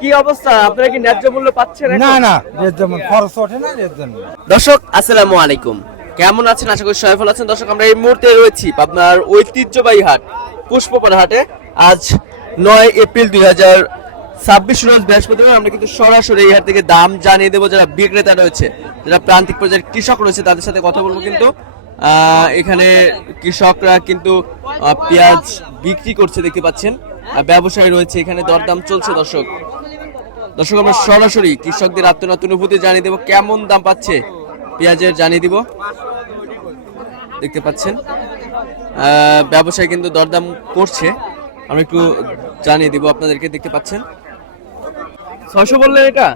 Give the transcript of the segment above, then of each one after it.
কি অবস্থা, আপনারা কি ন্যায্য মূল্য পাচ্ছেন? না না, এর জন্য খরচ ওঠে না, এর জন্য। দর্শক আসসালামু আলাইকুম, কেমন আছেন? আশা করি সবাই ভালো আছেন। দর্শক আমরা এই মুহূর্তে রয়েছি আপনার ঐতিহ্যবাহী হাট পুষ্পপাড়া হাটে। আজ 9 এপ্রিল 2026 রোজ বৃহস্পতিবার। আমরা কিন্তু সরাসরি এই হাট থেকে দাম জানিয়ে দেবো। যারা বিক্রেতা রয়েছে, যারা প্রান্তিক পর্যায়ের কৃষক রয়েছে, তাদের সাথে কথা বলবো। কিন্তু এখানে কৃষকরা কিন্তু পেঁয়াজ বিক্রি করছে, দেখতে পাচ্ছেন। ব্যবসায়ী রয়েছে, এখানে দরদাম চলছে। দর্শক আমরা সরাসরি কৃষকদের আত্মনাত অনুভূতি জানিয়ে দেবো, কেমন দাম পাচ্ছে পেঁয়াজের জানিয়ে দিব। দেখতে পাচ্ছেন ব্যবসায়ী কিন্তু দরদাম করছে, আমরা একটু জানিয়ে দিব আপনাদেরকে। দেখতে পাচ্ছেন 600 বললেন, এটা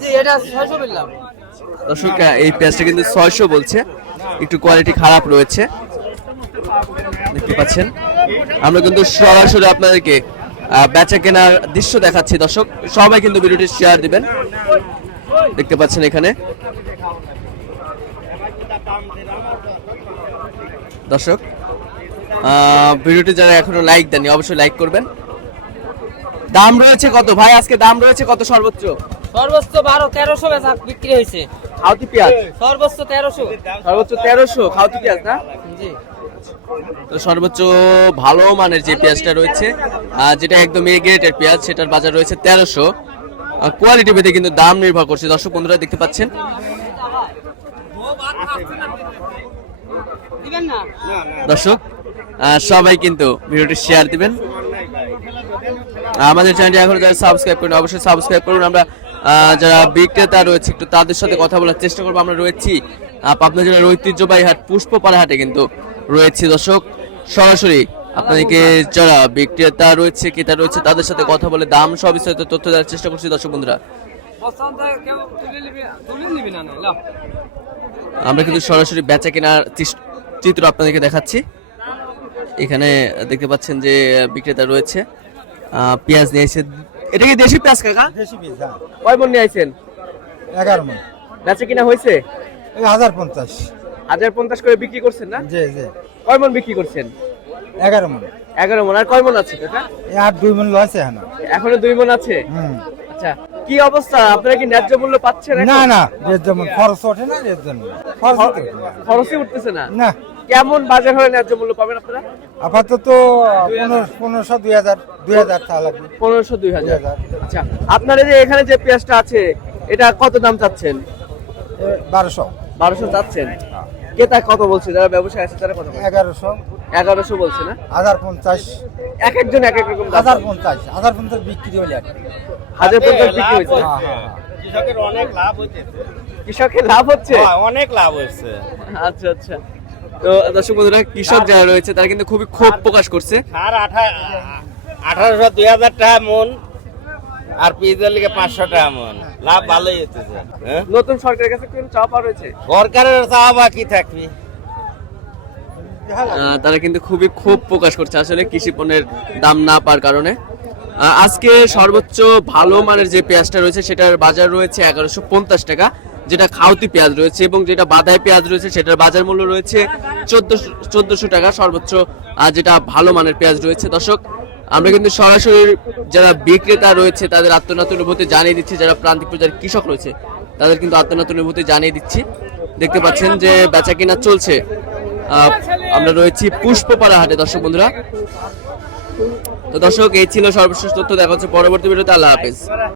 জি, এটা 600 বললাম। দর্শক এই পেঁয়াজটা কিন্তু 600 বলছে, একটু কোয়ালিটি খারাপ রয়েছে। দেখতে পাচ্ছেন আমরা কিন্তু সরাসরি আপনাদেরকে বেচা কেনার দৃশ্য দেখাচ্ছি। দর্শক সবাই কিন্তু ভিডিওটি শেয়ার দিবেন। দেখতে পাচ্ছেন এখানে দর্শক ভিডিওটি যারা এখনো লাইক দেননি অবশ্যই লাইক করবেন। দাম রয়েছে কত ভাই আজকে? দাম রয়েছে কত সর্বোচ্চ? সর্বোচ্চ 1200-1300 বেচা বিক্রি হয়েছে। খাওতি পেঁয়াজ সর্বোচ্চ 1300। সর্বোচ্চ 1300 খাওতি পেঁয়াজ না? জি। তো সর্বোচ্চ ভালো মানের যে পেঁয়াজটা রয়েছে, যেটা একদম এ গ্রেডের পেঁয়াজ, সেটার বাজার রয়েছে 1300। কোয়ালিটি ভেদে কিন্তু দাম নির্ভর করছে। দর্শক বন্ধুরা দেখতে পাচ্ছেন দর্শক সবাই কিন্তু ভিডিওটি শেয়ার দিবেন। আমাদের চ্যানেলটি এখন যারা সাবস্ক্রাইব করুন অবশ্যই সাবস্ক্রাইব করুন। আমরা যারা বিক্রেতা রয়েছে একটু তাদের সাথে কথা বলার চেষ্টা করবো। আমরা রয়েছি পাবনা জেলার ঐতিহ্যবাহী হাট পুষ্পপাড়া হাটে কিন্তু রয়েছে। দর্শক সরাসরি আপনাদেরকে যারা বিক্রেতা রয়েছে ক্রেতা রয়েছে তাদের সাথে কথা বলে দাম সহ বিস্তারিত তথ্য দেওয়ার চেষ্টা করছি। দর্শক বন্ধুরা আমরা কিন্তু সরাসরি বেচা কেনার চিত্র আপনাদেরকে দেখাচ্ছি। এখানে দেখতে পাচ্ছেন যে বিক্রেতা রয়েছে, পেঁয়াজ নিয়ে এসে। এটা কি দেশি পেঁয়াজ কাকা? দেশি বীজ, হ্যাঁ। কয় মণ নিয়ে আইছেন? 11 মণ। বেচা কিনা হয়েছে? 1050। 1050 করে বিক্রি করছেন না? জি জি। কয় মণ বিক্রি করছেন? 11 মণ। 11 মণ। আর কয় মণ আছে কাকা? আর 2 মণ লইছে হ্যাঁ। এখনো 2 মণ আছে। আচ্ছা, কি অবস্থা, আপনারা কি ন্যায্য মূল্য পাচ্ছেন? না না, এর জন্য খরচ ওঠে না, এর জন্য খরচই উঠতেছে না। না। কেমন বাজার হলে ন্যায্য মূল্য পাবেন আপনারা? আপাতত 1500 2000 টা লাগবে। 1500 2000। আচ্ছা, আপনারা যে এখানে যে পেঁয়াজটা আছে এটা কত দাম চাচ্ছেন? 1200 চাচ্ছেন। ক্রেতা কত বলছে? যারা ব্যবসায়ী আছে তারা কত বলছে? 1100 বলছে না? 1050। এক একজন এক এক রকম। 1050 বিক্রি হলে 1050 বিক্রি হয়েছে। কৃষকের অনেক লাভ হচ্ছে। কৃষকের লাভ হচ্ছে? অনেক লাভ হচ্ছে। আচ্ছা আচ্ছা। তো দর্শক বন্ধুরা কৃষক যারা রয়েছে তারা কিন্তু খুবই ক্ষোভ প্রকাশ করছে। আর 1800-2000 টাকা মন, আর পেঁয়াজের লিগে 500 টাকা মন। লাভ ভালোই হচ্ছে। নতুন সরকারের কাছে কোন চাপ রয়েছে? সরকারের চাওয়া বাকি থাকবে। তারা কিন্তু খুবই ক্ষোভ প্রকাশ করছে আসলে কৃষি পণ্যের দাম না পাওয়ার কারণে। আজকে সর্বোচ্চ ভালো মানের যে পেঁয়াজটা রয়েছে সেটার বাজার রয়েছে 1150 টাকা, যেটা খাওতি পেঁয়াজ রয়েছে, এবং যেটা বাদাই পেঁয়াজ রয়েছে সেটার বাজার মূল্য রয়েছে 1400 টাকা সর্বোচ্চ, যেটা ভালো মানের পেঁয়াজ রয়েছে। দর্শক আমরা কিন্তু সরাসরি যারা বিক্রেতা রয়েছে তাদের আত্মনাত অনুভূতি জানিয়ে দিচ্ছি, যারা প্রান্তিক পর্যায়ের কৃষক রয়েছে তাদের কিন্তু আত্মনাত অনুভূতি জানিয়ে দিচ্ছি। দেখতে পাচ্ছেন যে বেচা কিনা চলছে। আমরা রয়েছি পুষ্পপাড়া হাটে দর্শক বন্ধুরা। তো দর্শক এই ছিল সর্বশেষ তথ্য, দেখা হচ্ছে পরবর্তী ভিডিওতে। আল্লাহ হাফেজ।